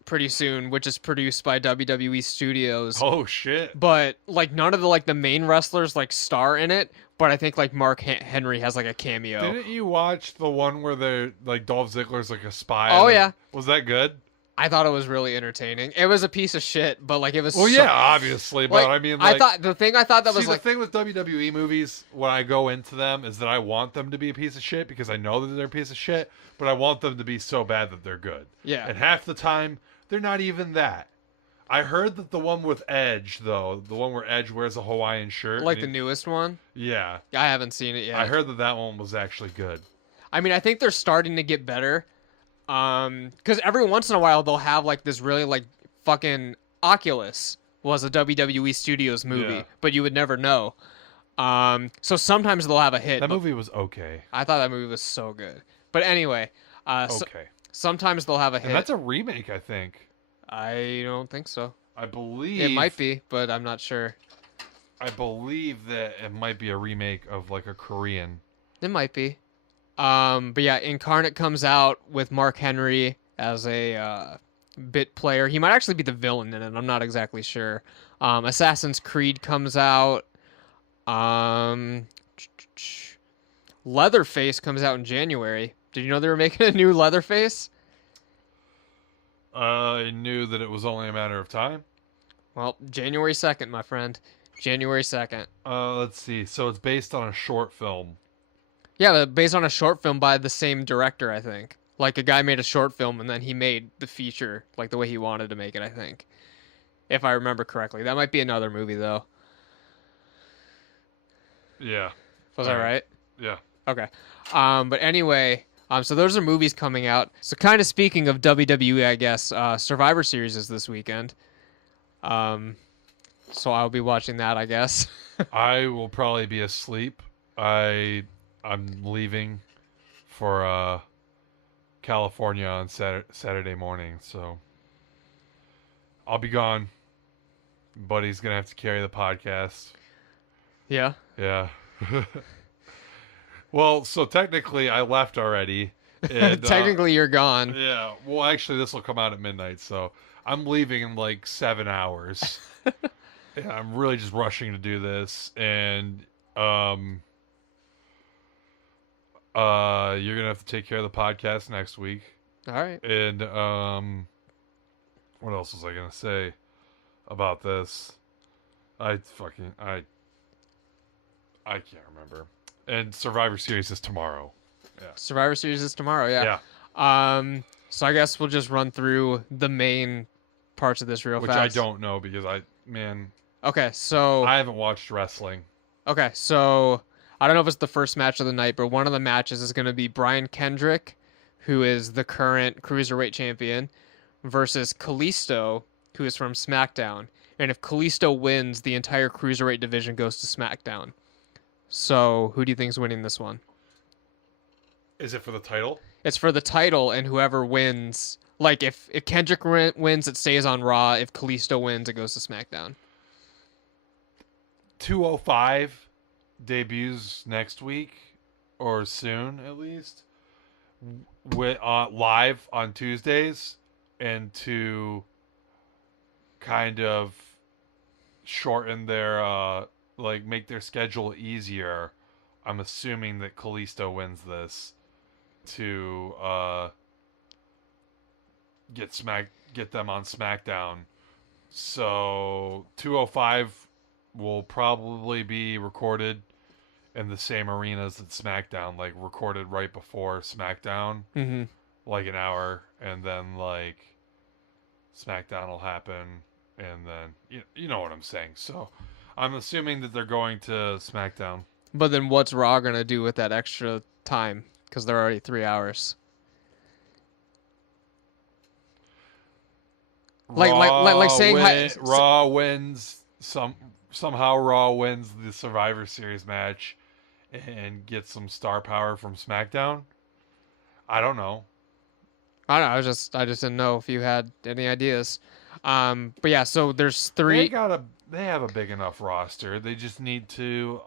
pretty soon, which is produced by WWE Studios. Oh shit. But like none of the main wrestlers like star in it, but I think like Mark Henry has like a cameo. Didn't you watch the one where they're like Dolph Ziggler's like a spy? Oh, yeah. Was that good? I thought it was really entertaining. It was a piece of shit, but like it was. Well, yeah, obviously, but like, I mean, like, I thought the thing that was see, like the thing with WWE movies when I go into them is that I want them to be a piece of shit because I know that they're a piece of shit, but I want them to be so bad that they're good. Yeah. And half the time they're not even that. I heard that the one with Edge, though, the one where Edge wears a Hawaiian shirt, like the newest one. yeah, I haven't seen it yet. I heard that one was actually good. I mean, I think they're starting to get better. Because every once in a while they'll have like this really like fucking Oculus was a WWE Studios movie, Yeah. but you would never know. So sometimes they'll have a hit. That but movie was okay. I thought that movie was so good. But anyway, Okay. sometimes they'll have a hit. And that's a remake, I think. I don't think so. I believe It might be, but I'm not sure. I believe that it might be a remake of like a Korean. It might be. But yeah, Incarnate comes out with Mark Henry as a bit player. He might actually be the villain in it. I'm not exactly sure. Assassin's Creed comes out. Leatherface comes out in January. Did you know they were making a new Leatherface? I knew that it was only a matter of time. Well, January 2nd, my friend. January 2nd. Let's see. So it's based on a short film. Yeah, but based on a short film by the same director, I think. Like a guy made a short film and then he made the feature like the way he wanted to make it, I think. If I remember correctly. That might be another movie though. Yeah. Was that right? Yeah. Okay. But anyway, so those are movies coming out. So kind of speaking of WWE, I guess, Survivor Series is this weekend. So I'll be watching that, I guess. I will probably be asleep. I'm leaving for California on Saturday morning, so I'll be gone. Buddy's gonna have to carry the podcast. Yeah. Yeah. Well, so technically I left already. And, Technically you're gone. yeah. Well, actually, this will come out at midnight, so I'm leaving in like 7 hours. Yeah, I'm really just rushing to do this, and you're gonna have to take care of the podcast next week. All right. And what else was I gonna say about this? I can't remember. And Survivor Series is tomorrow. Yeah. Survivor Series is tomorrow, yeah. Yeah. So I guess we'll just run through the main parts of this real Which fast. I don't know because Okay, so I haven't watched wrestling. okay, so I don't know if it's the first match of the night, but one of the matches is going to be Brian Kendrick, who is the current cruiserweight champion, versus Kalisto, who is from SmackDown. And if Kalisto wins, the entire cruiserweight division goes to SmackDown. So, who do you think's winning this one? Is it for the title? It's for the title, and whoever wins, like if Kendrick wins, it stays on Raw. If Kalisto wins, it goes to SmackDown. 205 debuts next week, or soon at least, with live on Tuesdays, and to kind of shorten their like make their schedule easier. I'm assuming that Kalisto wins this to get them on SmackDown. So 205 will probably be recorded in the same arenas as SmackDown, like recorded right before SmackDown, Mm-hmm. like an hour, and then like SmackDown will happen, and then you know what I'm saying. So I'm assuming that they're going to SmackDown. But then what's Raw gonna do with that extra time? Because they're already 3 hours. Like saying Raw wins somehow. Raw wins the Survivor Series match and gets some star power from SmackDown. I don't know. I don't know. I just didn't know if you had any ideas. But yeah, so there's three. They have a big enough roster. They just need to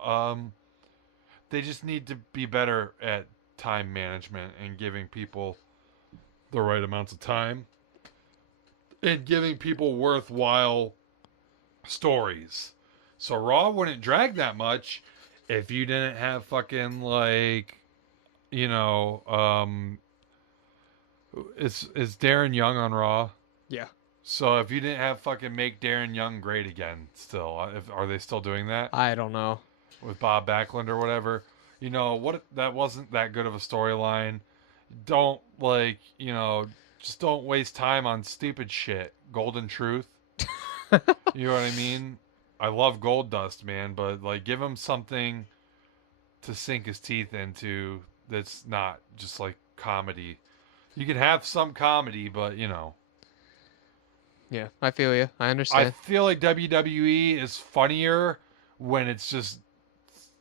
be better at time management and giving people the right amounts of time and giving people worthwhile stories. So Raw wouldn't drag that much if you didn't have fucking like, you know, is Darren Young on Raw? Yeah, So if you didn't have fucking make Darren Young great again, still, are they still doing that I don't know. with Bob Backlund or whatever? You know what? That wasn't that good of a storyline. Don't like, just don't waste time on stupid shit. Golden Truth. You know what I mean? I love Gold Dust, man, but like give him something to sink his teeth into that's not just like comedy. You can have some comedy, but Yeah, I feel you. I I understand. feel like WWE is funnier when it's just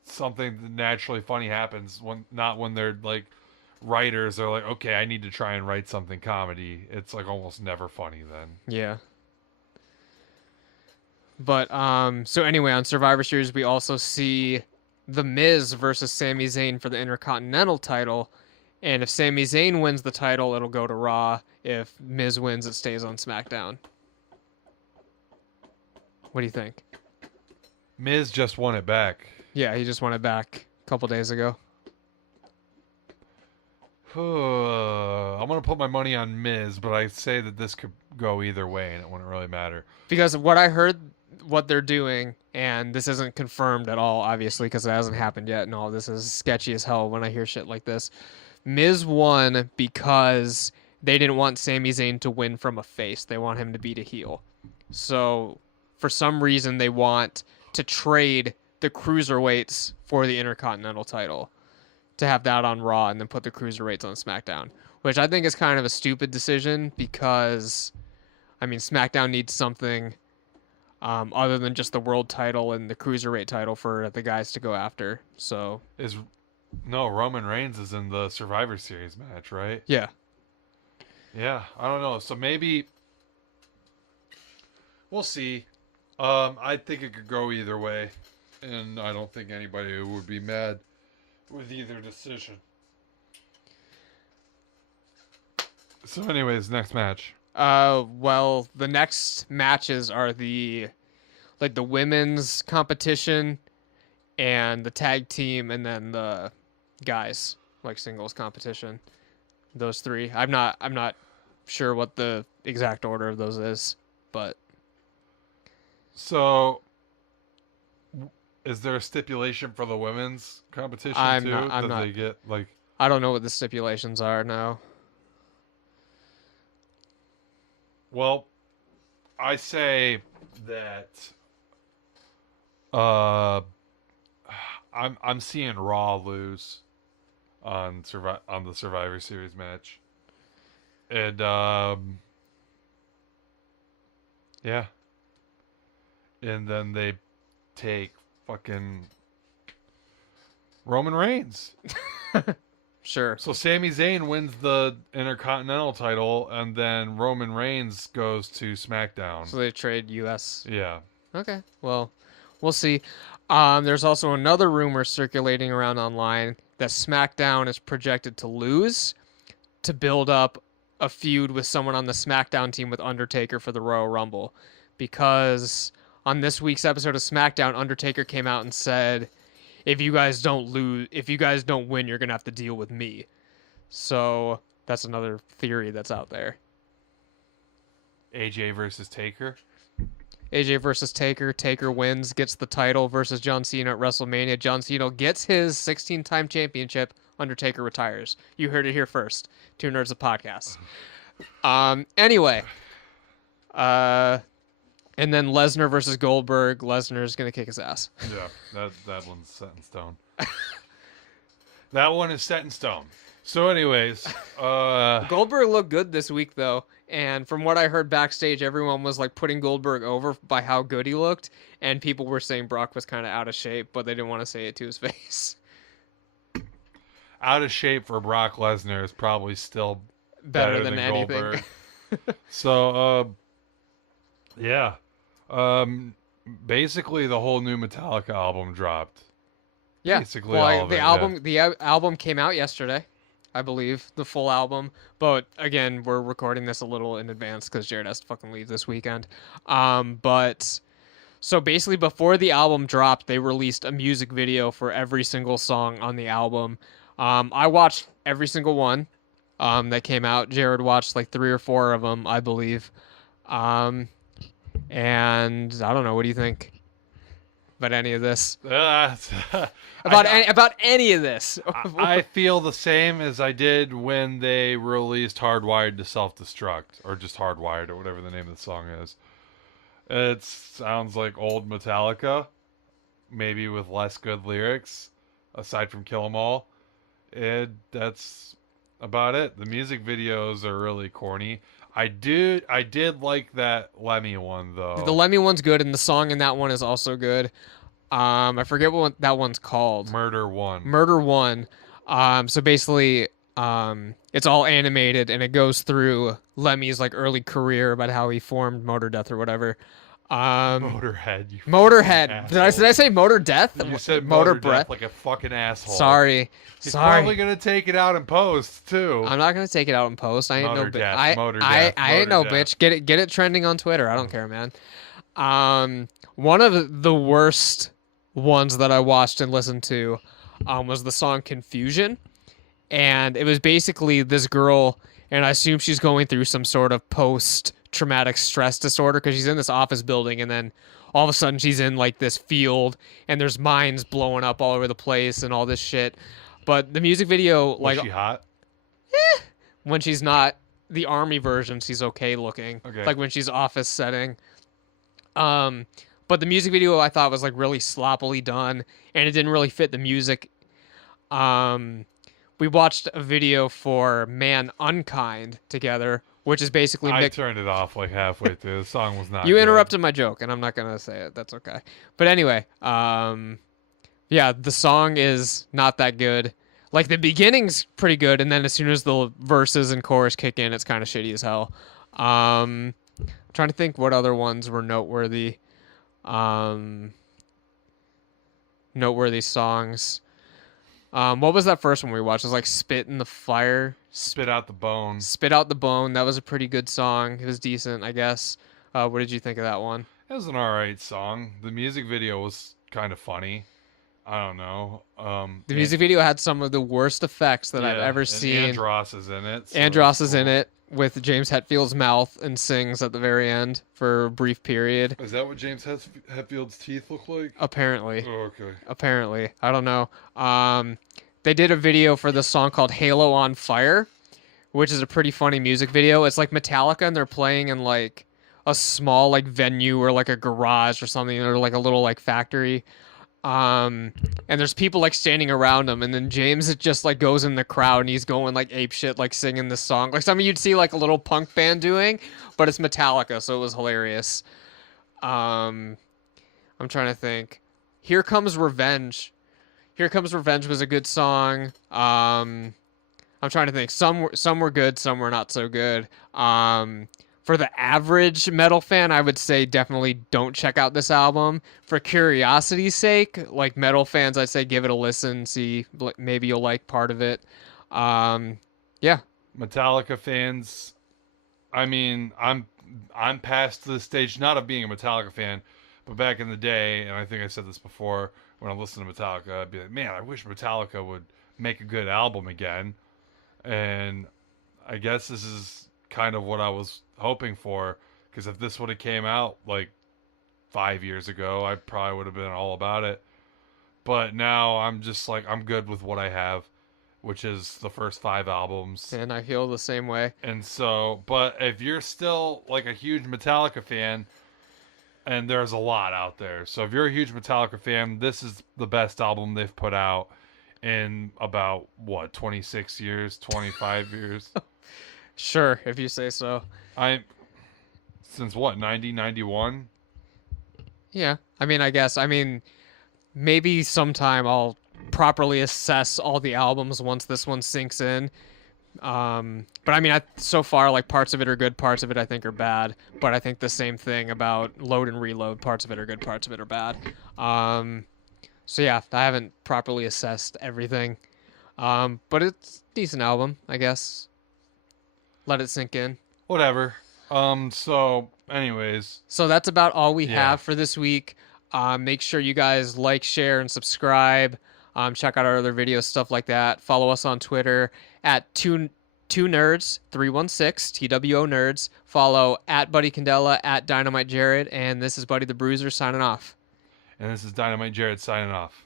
something that naturally funny happens, when not when they're like writers are like, okay, I need to try and write something comedy. It's like almost never funny then. Yeah. But so anyway, on Survivor Series, we also see The Miz versus Sami Zayn for the Intercontinental title. And if Sami Zayn wins the title, it'll go to Raw. If Miz wins, it stays on SmackDown. What do you think? Miz just won it back. Yeah, he just won it back a couple days ago. I'm gonna put my money on Miz, but I say that this could go either way, and it wouldn't really matter. Because what I heard, what they're doing, and this isn't confirmed at all, obviously, because it hasn't happened yet, and all this is sketchy as hell when I hear shit like this. Miz won because they didn't want Sami Zayn to win from a face. They want him to beat a heel. So, for some reason, they want to trade the cruiserweights for the Intercontinental title to have that on Raw and then put the cruiserweights on SmackDown, which I think is kind of a stupid decision because, I mean, SmackDown needs something other than just the world title and the cruiserweight title for the guys to go after. So, Is No, Roman Reigns is in the Survivor Series match, right? yeah. Yeah, I don't know. So maybe we'll see. I think it could go either way, and I don't think anybody would be mad with either decision. So, anyways, next match. Well, the next matches are the women's competition and the tag team and then the guys like singles competition. Those three. I'm not sure what the exact order of those is, but So, is there a stipulation for the women's competition I'm not too? I'm That not they get like, I don't know what the stipulations are now. well, I say that Uh, I'm seeing Raw lose on the Survivor Series match, and yeah, and then they take fucking Roman Reigns. Sure. So Sami Zayn wins the Intercontinental title, and then Roman Reigns goes to SmackDown. So they trade U.S. Yeah. Okay. Well, we'll see. There's also another rumor circulating around online that SmackDown is projected to lose to build up a feud with someone on the SmackDown team with Undertaker for the Royal Rumble. Because on this week's episode of SmackDown, Undertaker came out and said, if you guys don't win, you're going to have to deal with me. So that's another theory that's out there. AJ versus Taker. AJ versus Taker. Taker wins, gets the title versus John Cena at WrestleMania. John Cena gets his 16-time championship. Undertaker retires. You heard it here first. Two Nerds of Podcast. Anyway. And then Lesnar versus Goldberg. Lesnar's going to kick his ass. Yeah, that one's set in stone. That one is set in stone. So anyways, Goldberg looked good this week, though. And from what I heard backstage, everyone was like putting Goldberg over by how good he looked. And people were saying Brock was kind of out of shape, but they didn't want to say it to his face. out of shape for Brock Lesnar is probably still Better than anything. Goldberg. So, yeah. Basically, the whole new Metallica album dropped. Yeah. Basically, Well, all of it, the album came out yesterday, I believe, the full album. But again, we're recording this a little in advance because Jared has to fucking leave this weekend. But so basically, before the album dropped, they released a music video for every single song on the album. I watched every single one that came out. Jared watched like 3 or 4 of them, I believe. And I don't know. What do you think about any of this? About any of this? I feel the same as I did when they released Hardwired to Self-Destruct, or just Hardwired, or whatever the name of the song is. It sounds like old Metallica, maybe with less good lyrics, aside from Kill 'Em All. That's about it. The music videos are really corny. I did like that Lemmy one though. The Lemmy one's good, and the song in that one is also good. I forget what that one's called. Murder One. Murder One. So basically, it's all animated, and it goes through Lemmy's like early career about how he formed Motor Death or whatever. Motorhead. You Motorhead. Did I say Motor Death? You said Motor Breath Breath like a fucking asshole. Sorry. He's probably gonna take it out in post too. I'm not gonna take it out in post. I ain't Motor no bitch. Death, Motor Death, I ain't Motor no Death. bitch. Get it trending on Twitter. I don't care, man. One of the worst ones that I watched and listened to was the song Confusion. And it was basically this girl, and I assume she's going through some sort of post-traumatic stress disorder because she's in this office building, and then all of a sudden she's in like this field, and there's mines blowing up all over the place and all this shit. But the music video, Was like, she hot? when she's not the army version, she's okay looking. Okay. Like when she's office setting. But the music video I thought was like really sloppily done, and it didn't really fit the music. We watched a video for Man Unkind together, which is basically I turned it off like halfway through. The song was not. You good. interrupted my joke, and I'm not gonna say it. That's okay. But anyway, yeah, the song is not that good. Like the beginning's pretty good, and then as soon as the verses and chorus kick in, it's kind of shitty as hell. I'm trying to think what other ones were noteworthy. Noteworthy songs. What was that first one we watched? It was like Spit in the Fire. Spit Out the Bone. Spit Out the Bone. That was a pretty good song. It was decent, I guess. What did you think of that one? It was an alright song. The music video was kind of funny. I don't know. The music video had some of the worst effects that I've ever seen. Andros is in it. So Andros is in it with James Hetfield's mouth and sings at the very end for a brief period. Is that what James Hetfield's teeth look like? Apparently. Oh, okay. Apparently. I don't know. They did a video for this song called Halo on Fire, which is a pretty funny music video. It's like Metallica, and they're playing in like a small like venue or like a garage or something, or like a little like factory. Um, and there's people like standing around him, and then James just like goes in the crowd and he's going like ape shit, like singing this song, like something you'd see like a little punk band doing, but it's Metallica, so it was hilarious. Um, I'm trying to think. Here Comes Revenge. Here Comes Revenge was a good song. I'm trying to think. Some were good, some were not so good. For the average metal fan, I would say definitely don't check out this album. For curiosity's sake, like metal fans, I'd say give it a listen, see maybe you'll like part of it. Um, yeah, Metallica fans, I mean, I'm past the stage not of being a Metallica fan, but back in the day, and I think I said this before, when I listened to Metallica, I'd be like, man, I wish Metallica would make a good album again. And I guess this is kind of what I was hoping for, because if this would have came out like 5 years ago, I probably would have been all about it. But now I'm just like, I'm good with what I have, which is the first five albums. and I feel the same way. And so, but if you're still like a huge Metallica fan, and there's a lot out there, so if you're a huge Metallica fan, this is the best album they've put out in about what, 26 years, 25 years. Sure, if you say so. I since what, 90, 91? Yeah, I mean, I guess. I mean, maybe sometime I'll properly assess all the albums once this one sinks in. But I mean, so far, like parts of it are good, parts of it I think are bad. But I think the same thing about Load and Reload. Parts of it are good, parts of it are bad. So yeah, I haven't properly assessed everything. But it's a decent album, I guess. Let it sink in. Whatever. So anyways, So that's about all we yeah. have for this week. Make sure you guys like, share, and subscribe. Check out our other videos, stuff like that. Follow us on Twitter at two nerds 316 TWO nerds. Follow at Buddy Candela, at Dynamite Jared, and this is Buddy the Bruiser signing off. And this is Dynamite Jared signing off.